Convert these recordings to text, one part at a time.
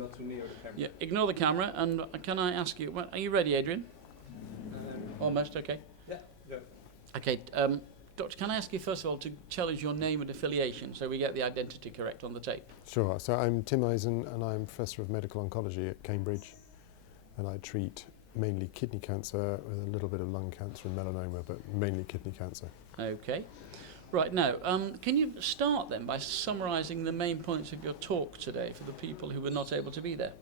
not too near the camera. Yeah, ignore the camera, and can I ask you, are you ready, Adrian? Almost, okay. Yeah, good. Okay, Doctor, can I ask you first of all to tell us your name and affiliation so we get the identity correct on the tape? Sure. So I'm Tim Eisen, and I'm Professor of Medical Oncology at Cambridge, and I treat mainly kidney cancer with a little bit of lung cancer and melanoma, but mainly kidney cancer. Okay. Right, now, can you start then by summarising the main points of your talk today for the people who were not able to be there?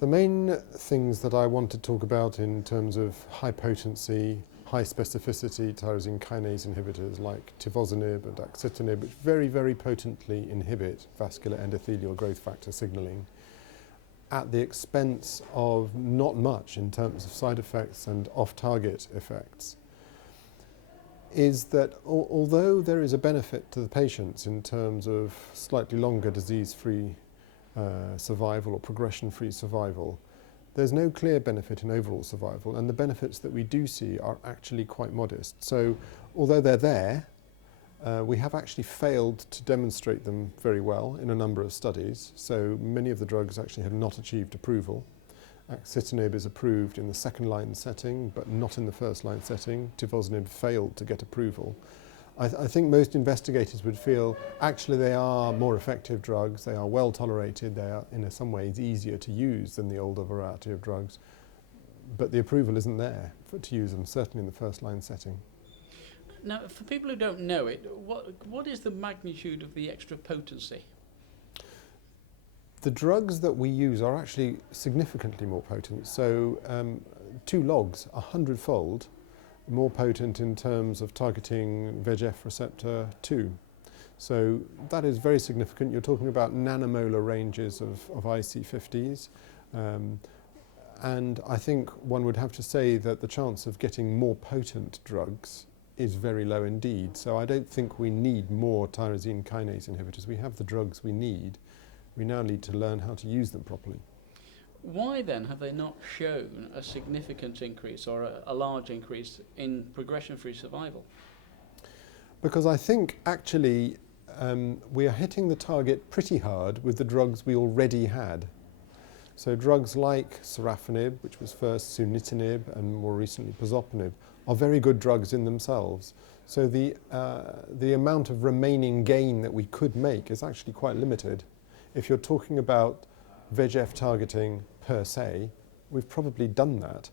The main things that I want to talk about in terms of high potency, high specificity tyrosine kinase inhibitors like tivozanib and axitinib, which very, very potently inhibit vascular endothelial growth factor signaling at the expense of not much in terms of side effects and off-target effects, is that although there is a benefit to the patients in terms of slightly longer disease-free survival or progression-free survival, there's no clear benefit in overall survival, and the benefits that we do see are actually quite modest. So although they're there, we have actually failed to demonstrate them very well in a number of studies. So many of the drugs actually have not achieved approval. Axitinib is approved in the second-line setting, but not in the first-line setting. Tivozanib failed to get approval. I think most investigators would feel actually they are more effective drugs, they are well tolerated, they are in some ways easier to use than the older variety of drugs, but the approval isn't there to use them, certainly in the first-line setting. Now, for people who don't know it, what is the magnitude of the extra potency? The drugs that we use are actually significantly more potent. So 2 logs, 100-fold more potent in terms of targeting VEGF receptor 2. So that is very significant. You're talking about nanomolar ranges of IC50s. And I think one would have to say that the chance of getting more potent drugs is very low indeed. So I don't think we need more tyrosine kinase inhibitors. We have the drugs we need. We now need to learn how to use them properly. Why then have they not shown a significant increase or a large increase in progression-free survival? Because I think actually we are hitting the target pretty hard with the drugs we already had. So drugs like sorafenib, which was first sunitinib and more recently pazopanib, are very good drugs in themselves. So the amount of remaining gain that we could make is actually quite limited. If you're talking about VEGF targeting per se, we've probably done that.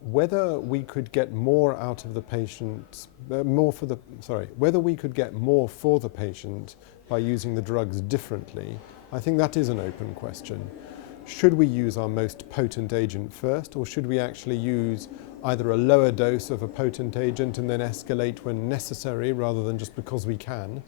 Whether we could get more out of the patient, whether we could get more for the patient by using the drugs differently, I think that is an open question. Should we use our most potent agent first, or should we actually use either a lower dose of a potent agent and then escalate when necessary rather than just because we can?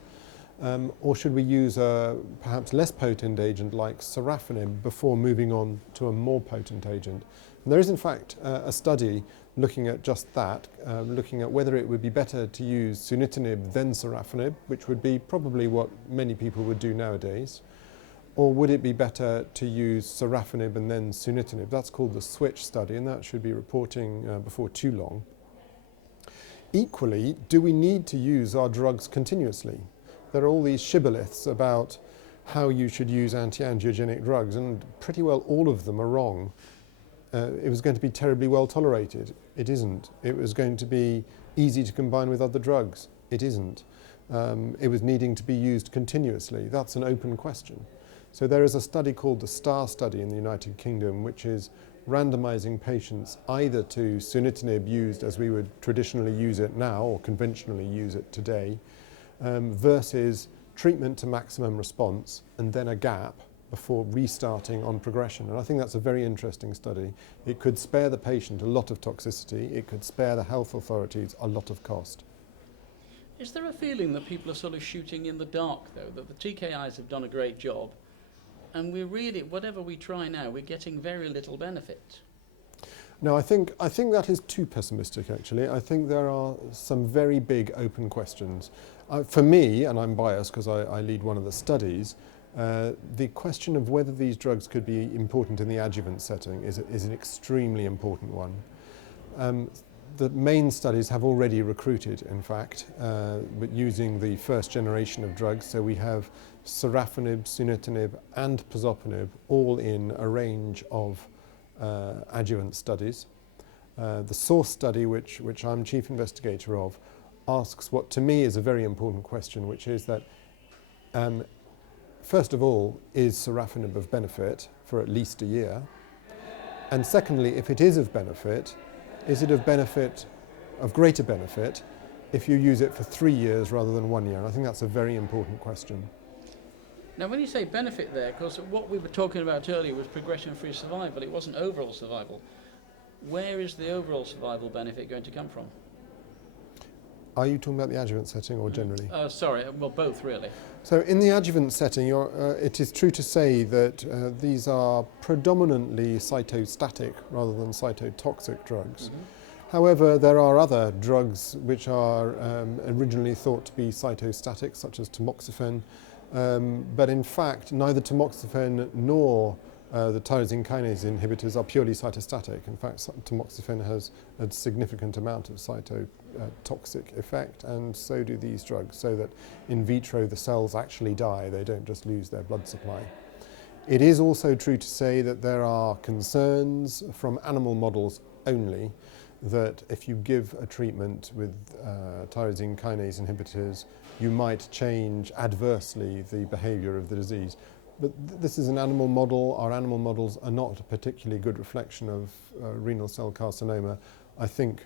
Or should we use a perhaps less potent agent like sorafenib before moving on to a more potent agent? And there is in fact a study looking at just that, looking at whether it would be better to use sunitinib than sorafenib, which would be probably what many people would do nowadays, or would it be better to use sorafenib and then sunitinib? That's called the switch study, and that should be reporting before too long. Equally, do we need to use our drugs continuously? There are all these shibboleths about how you should use anti-angiogenic drugs, and pretty well all of them are wrong. It was going to be terribly well tolerated. It isn't. It was going to be easy to combine with other drugs. It isn't. It was needing to be used continuously. That's an open question. So there is a study called the STAR study in the United Kingdom, which is randomizing patients either to sunitinib used as we would traditionally use it now or conventionally use it today, versus treatment to maximum response and then a gap before restarting on progression. And I think that's a very interesting study. It could spare the patient a lot of toxicity. It could spare the health authorities a lot of cost. Is there a feeling that people are sort of shooting in the dark, though, that the TKIs have done a great job, and we're really, whatever we try now, we're getting very little benefit? No, I think that is too pessimistic, actually. I think there are some very big open questions. For me, and I'm biased because I lead one of the studies, the question of whether these drugs could be important in the adjuvant setting is an extremely important one. The main studies have already recruited, in fact, but using the first generation of drugs. So we have sorafenib, sunitinib and pazopanib, all in a range of adjuvant studies. The source study, which I'm chief investigator of, asks what to me is a very important question, which is that first of all, is sorafenib of benefit for at least a year? And secondly, if it is of benefit, is it of benefit, of greater benefit, if you use it for 3 years rather than 1 year? And I think that's a very important question. Now, when you say benefit there, because what we were talking about earlier was progression-free survival, it wasn't overall survival. Where is the overall survival benefit going to come from? Are you talking about the adjuvant setting or generally? Sorry, well, both really. So in the adjuvant setting, it is true to say that these are predominantly cytostatic rather than cytotoxic drugs. However, there are other drugs which are originally thought to be cytostatic, such as tamoxifen, but in fact neither tamoxifen nor the tyrosine kinase inhibitors are purely cytostatic. In fact, tamoxifen has a significant amount of cytotoxic effect, and so do these drugs, so that in vitro the cells actually die, they don't just lose their blood supply. It is also true to say that there are concerns from animal models only that if you give a treatment with tyrosine kinase inhibitors, you might change adversely the behavior of the disease. But this is an animal model. Our animal models are not a particularly good reflection of renal cell carcinoma. I think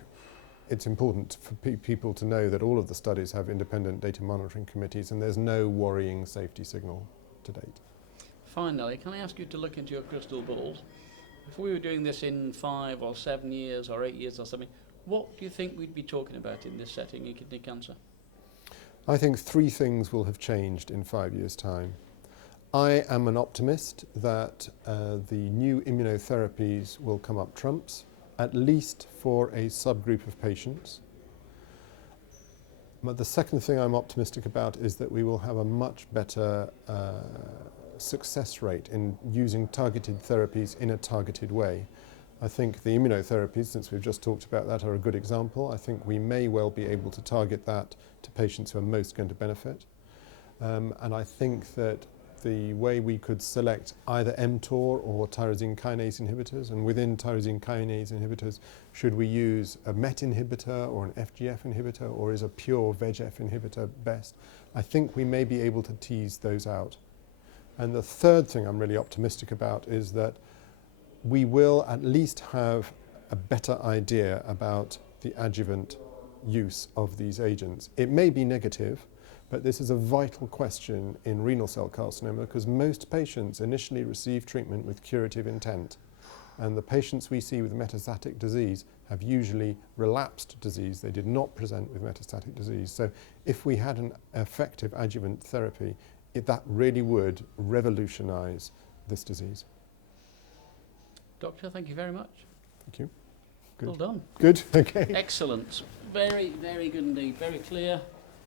it's important for people to know that all of the studies have independent data monitoring committees, and there's no worrying safety signal to date. Finally, can I ask you to look into your crystal balls? If we were doing this in 5 or 7 years or 8 years or something, what do you think we'd be talking about in this setting in kidney cancer? I think 3 things will have changed in 5 years' time. I am an optimist that the new immunotherapies will come up trumps, at least for a subgroup of patients. But the second thing I'm optimistic about is that we will have a much better success rate in using targeted therapies in a targeted way. I think the immunotherapies, since we've just talked about that, are a good example. I think we may well be able to target that to patients who are most going to benefit. And I think that the way we could select either mTOR or tyrosine kinase inhibitors, and within tyrosine kinase inhibitors, should we use a MET inhibitor or an FGF inhibitor, or is a pure VEGF inhibitor best? I think we may be able to tease those out. And the third thing I'm really optimistic about is that we will at least have a better idea about the adjuvant use of these agents. It may be negative, but this is a vital question in renal cell carcinoma because most patients initially receive treatment with curative intent. And the patients we see with metastatic disease have usually relapsed disease. They did not present with metastatic disease. So if we had an effective adjuvant therapy, that really would revolutionize this disease. Doctor, thank you very much. Thank you. Good. Well done. Good, okay. Excellent. Very, very good indeed. Very clear.